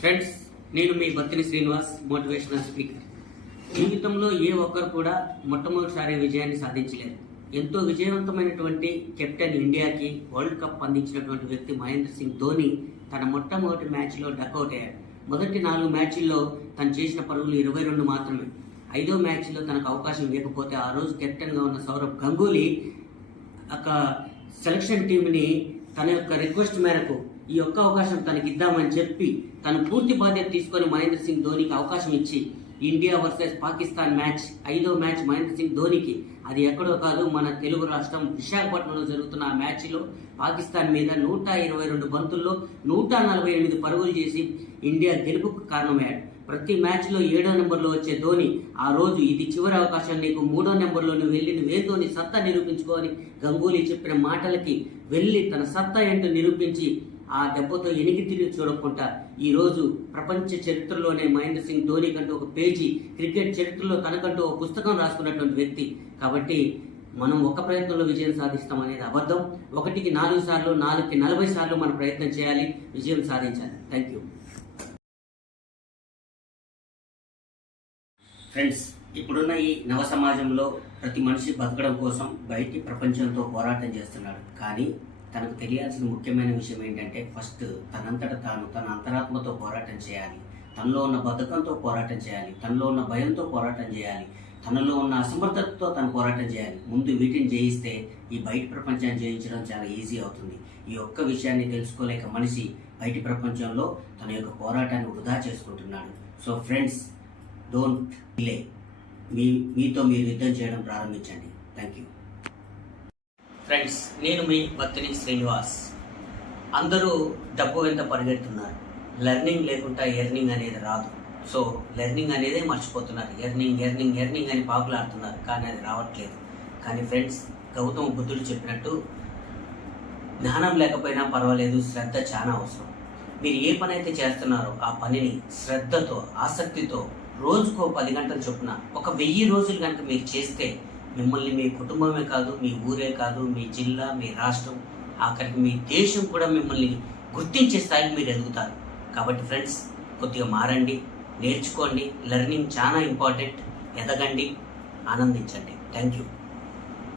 Friends, నేను మీ Battini Srinivas, motivational speaker. జీవితంలో ఏ ఒక్కరు కూడా మొట్టమొదటిసారి విజయాన్ని సాధించలేరు. ఎంతో విజయవంతమైనటువంటి కెప్టెన్ ఇండియాకి వరల్డ్ కప్ అందించినటువంటి వ్యక్తి మహేంద్ర సింగ్ ధోని తన మొట్టమొదటి మ్యాచ్లో డకౌట్ అయ్యాడు. మొదటి 4 మ్యాచ్ల్లో తను చేసిన పరుగులు 22 మాత్రమే. 5వ మ్యాచ్లో తనకు అవకాశం ఇవ్వకపోతే ఆ రోజు కెప్టెన్గా ఉన్న సౌరవ్ గంగూలీ ఒక సెలక్షన్ టీంని తన యొక్క రిక్వెస్ట్ మేరకు ఈ ఒక్క అవకాశం తనకి ఇద్దామని చెప్పి తను పూర్తి బాధ్యత తీసుకొని మహేంద్ర సింగ్ ధోనికి అవకాశం ఇచ్చి ఇండియా వర్సెస్ పాకిస్తాన్ మ్యాచ్ 5వ మ్యాచ్ మహేంద్ర సింగ్ ధోనికి, అది ఎక్కడో కాదు మన తెలుగు రాష్ట్రం విశాఖపట్నంలో జరుగుతున్న ఆ మ్యాచ్లో పాకిస్తాన్ మీద 122 బంతుల్లో 148 పరుగులు చేసి ఇండియా గెలుపుకు కారణమయ్యాడు. ప్రతి మ్యాచ్లో 7వ నెంబర్లో వచ్చే ధోని ఆ రోజు ఇది చివరి అవకాశం, నీకు 3వ నెంబర్లో నువ్వు వెళ్ళి నువ్వేందో నీ సత్తా నిరూపించుకోని గంగూలీ చెప్పిన మాటలకి వెళ్ళి తన సత్తా ఏంటో నిరూపించి ఆ దెబ్బతో ఎనిగి తిరిగి చూడకుండా ఈరోజు ప్రపంచ చరిత్రలోనే మహేంద్ర సింగ్ ధోని కంటూ ఒక పేజీ, క్రికెట్ చరిత్రలో తనకంటూ ఒక పుస్తకం రాసుకున్నటువంటి వ్యక్తి. కాబట్టి మనం ఒక ప్రయత్నంలో విజయం సాధిస్తాం అనేది అబద్ధం. 1కి 4 సార్లు, 4కి 40 సార్లు మనం ప్రయత్నం చేయాలి, విజయం సాధించాలి. Thank you friends. ఇప్పుడున్న ఈ నవ సమాజంలో ప్రతి మనిషి బతకడం కోసం బయటి ప్రపంచంతో పోరాటం చేస్తున్నాడు. కానీ తనకు తెలియాల్సిన ముఖ్యమైన విషయం ఏంటంటే ఫస్ట్ తనంతట తాను తన అంతరాత్మతో పోరాటం చేయాలి, తనలో ఉన్న బద్ధకంతో పోరాటం చేయాలి, తనలో ఉన్న భయంతో పోరాటం చేయాలి, తనలో ఉన్న అసమర్థతతో తను పోరాటం చేయాలి. ముందు వీటిని జయిస్తే ఈ బయట ప్రపంచాన్ని జయించడం చాలా ఈజీ అవుతుంది. ఈ ఒక్క విషయాన్ని తెలుసుకోలేక మనిషి బయటి ప్రపంచంలో తన యొక్క పోరాటాన్ని వృధా చేసుకుంటున్నాడు. So friends, don't delay. మీతో మీరు యుద్ధం చేయడం ప్రారంభించండి. Thank you friends. నేను మీ బత్తిని శ్రీనివాస్. అందరూ డబ్బు వెంట పరిగెడుతున్నారు. లెర్నింగ్ లేకుండా ఎర్నింగ్ అనేది రాదు. సో లెర్నింగ్ అనేదే మర్చిపోతున్నారు. ఎర్నింగ్ ఎర్నింగ్ ఎర్నింగ్ అని పాపులాడుతున్నారు, కానీ అది రావట్లేదు. కానీ ఫ్రెండ్స్, గౌతమ బుద్ధుడు చెప్పినట్టు జ్ఞానం లేకపోయినా పర్వాలేదు, శ్రద్ధ చాలా అవసరం. మీరు ఏ పని అయితే చేస్తున్నారో ఆ పనిని శ్రద్ధతో, ఆసక్తితో రోజుకో 10 గంటలు చొప్పున ఒక 1000 రోజులు కనుక మీరు చేస్తే మిమ్మల్ని మీ కుటుంబమే కాదు, మీ ఊరే కాదు, మీ జిల్లా, మీ రాష్ట్రం, ఆఖరికి మీ దేశం కూడా మిమ్మల్ని గుర్తించే స్థాయికి మీరు ఎదుగుతారు. కాబట్టి ఫ్రెండ్స్, కొద్దిగా మారండి, నేర్చుకోండి. లెర్నింగ్ చాలా ఇంపార్టెంట్. ఎదగండి, ఆనందించండి. Thank you.